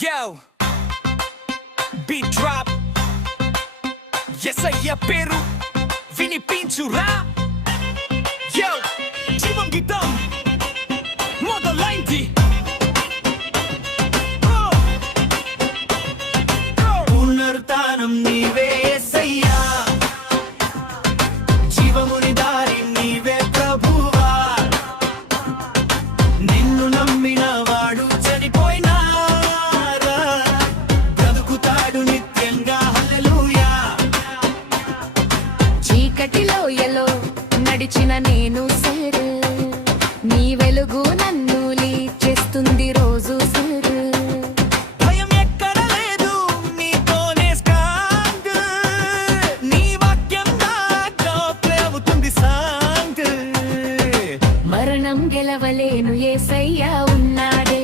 Yo, beat drop. Yesaya Peru, వినిపించురా. Yo, జీవం గీతం మొదలైంది. పునరుత్థానం నీవే యేసయ్యా, జీవముని దారి నీవే ప్రభువా. నిన్ను నమ్మిన వాడు చనిపోయినారా, బ్రతుకుతాడు నిత్యంగా. హల్లెలూయా. చీకటిలో ఎలో నడిచిన నేను సరే, నీ వెలుగు నన్ను చేస్తుంది రోజు సరే. భయం ఎక్కడ లేదు, నీతోనే స్ట్రాంగ్. నీ వాక్యం నాలో ప్రేముతుంది సాంగ్. మరణం గెలవలేను యేసయ్యా ఉన్నాడే,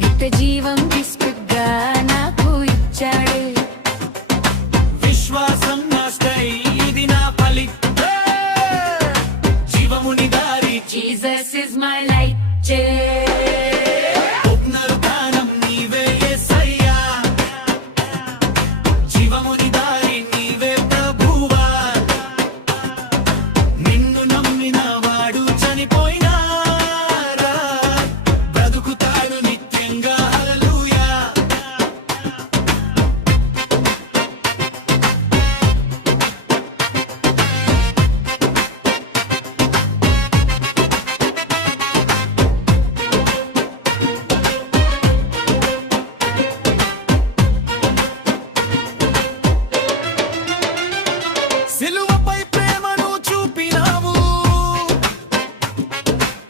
నిత్య జీవం విస్పుగా నాకు ఇచ్చాడే. విశ్వాసం నా స్టైల్, ఇది నా ఫలితం. జీవముని దారి Jesus is my light. పునరుత్థానం నీవే యేసయ్యా, జీవముని దారి నీవే ప్రభువా. నిన్ను నమ్మిన వాడు చనిపోయినారా, బ్రతుకుతాడు నిత్యంగా. హల్లెలూయా. సిలువపై ప్రేమను చూపినావు,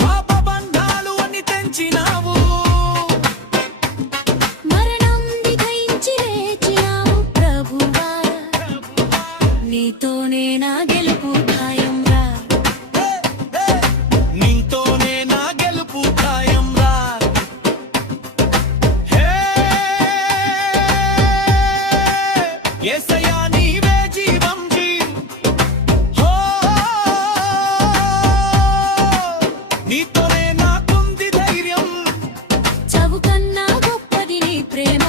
పాప బంధాలు అన్ని తెంచినావు. మరణం దిగయించి లేచినావు ప్రభువా, నీతోనే నా గెలుపు ఖాయం రా. నీతోనే నా గెలుపు ఖాయం రా. హే యేసయ్యా నీవే జీవం హో, నీతోనే నాకుంది ధైర్యం. చవు కన్నా గొప్పది నీ ప్రేమ